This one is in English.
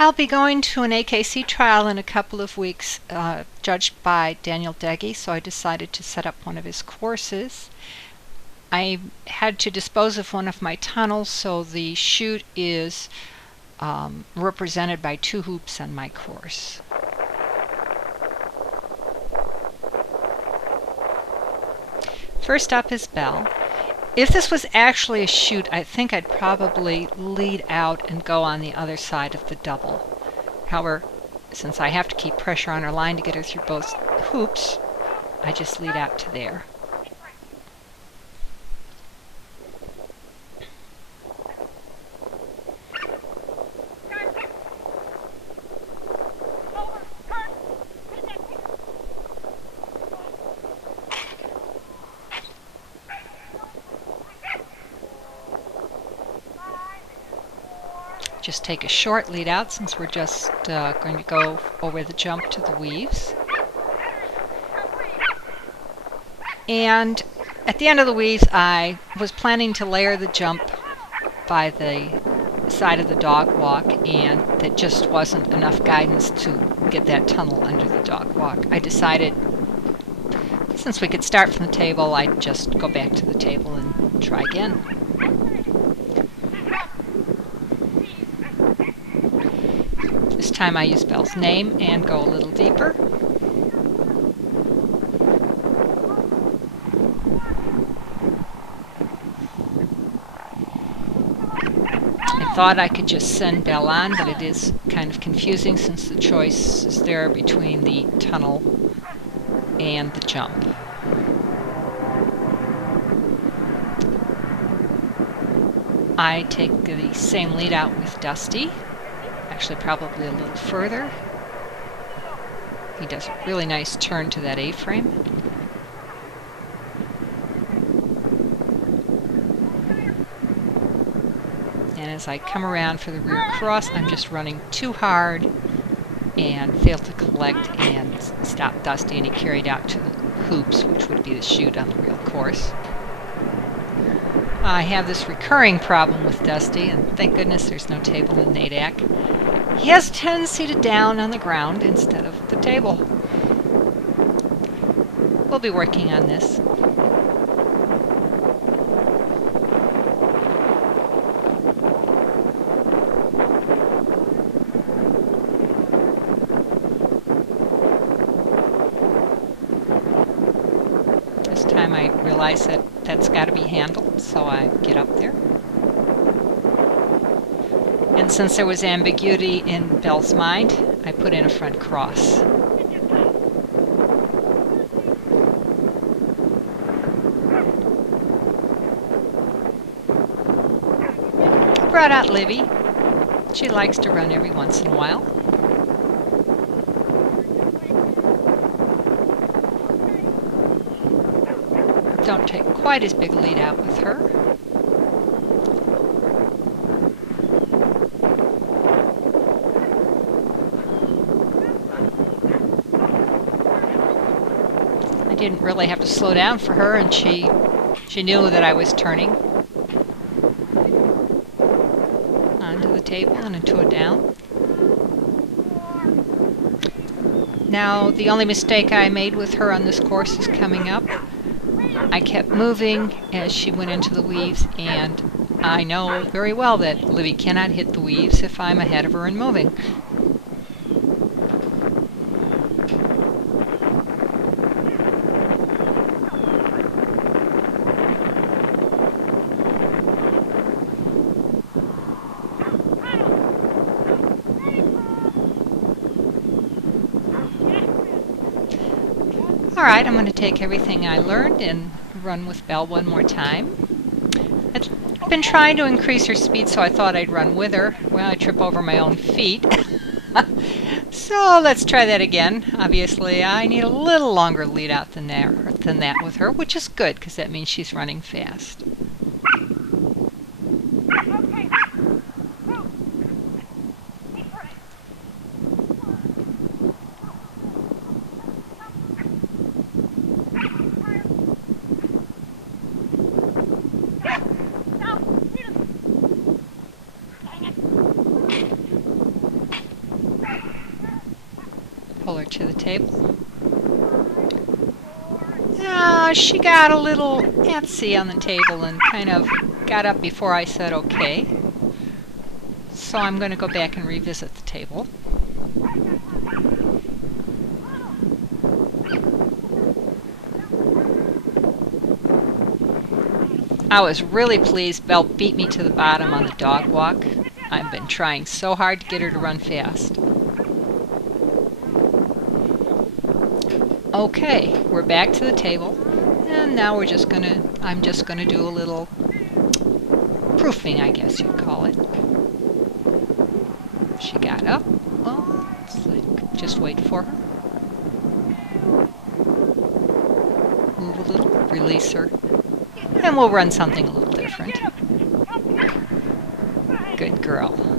I'll be going to an AKC trial in a couple of weeks, judged by Daniel Deggy, so I decided to set up one of his courses. I had to dispose of one of my tunnels, so the chute is represented by 2 hoops on my course. First up is Belle. If this was actually a chute, I think I'd probably lead out and go on the other side of the double. However, since I have to keep pressure on her line to get her through both hoops, I just lead out to there. Just take a short lead out since we're just going to go over the jump to the weaves. And at the end of the weaves, I was planning to layer the jump by the side of the dog walk, and that just wasn't enough guidance to get that tunnel under the dog walk. I decided, since we could start from the table, I'd just go back to the table and try again. This time I use Belle's name and go a little deeper. I thought I could just send Belle on, but it is kind of confusing since the choice is there between the tunnel and the jump. I take the same lead out with Dusty. Actually, probably a little further. He does a really nice turn to that A-frame. And as I come around for the rear cross, I'm just running too hard and fail to collect and stop Dusty, and he carried out to the hoops, which would be the chute on the real course. I have this recurring problem with Dusty, and thank goodness there's no table in NADAC. He has a tendency to down on the ground instead of the table. We'll be working on this. This time I realize that that's got to be handled, so I get up there. And since there was ambiguity in Belle's mind, I put in a front cross. I brought out Livy. She likes to run every once in a while. Don't take quite as big a lead out with her. Didn't really have to slow down for her, and she knew that I was turning onto the table and into a down. Now the only mistake I made with her on this course is coming up. I kept moving as she went into the weaves, and I know very well that Livy cannot hit the weaves if I'm ahead of her and moving. Alright, I'm going to take everything I learned and run with Belle one more time. I've been trying to increase her speed, so I thought I'd run with her. Well, I trip over my own feet. So let's try that again. Obviously, I need a little longer lead out than that with her, which is good because that means she's running fast. Pull her to the table. She got a little antsy on the table and kind of got up before I said okay. So I'm going to go back and revisit the table. I was really pleased Belle beat me to the bottom on the dog walk. I've been trying so hard to get her to run fast. Okay, we're back to the table, and now I'm just gonna do a little proofing, I guess you'd call it. She got up. Oh, it's like, just wait for her. Move a little, release her, and we'll run something a little different. Good girl.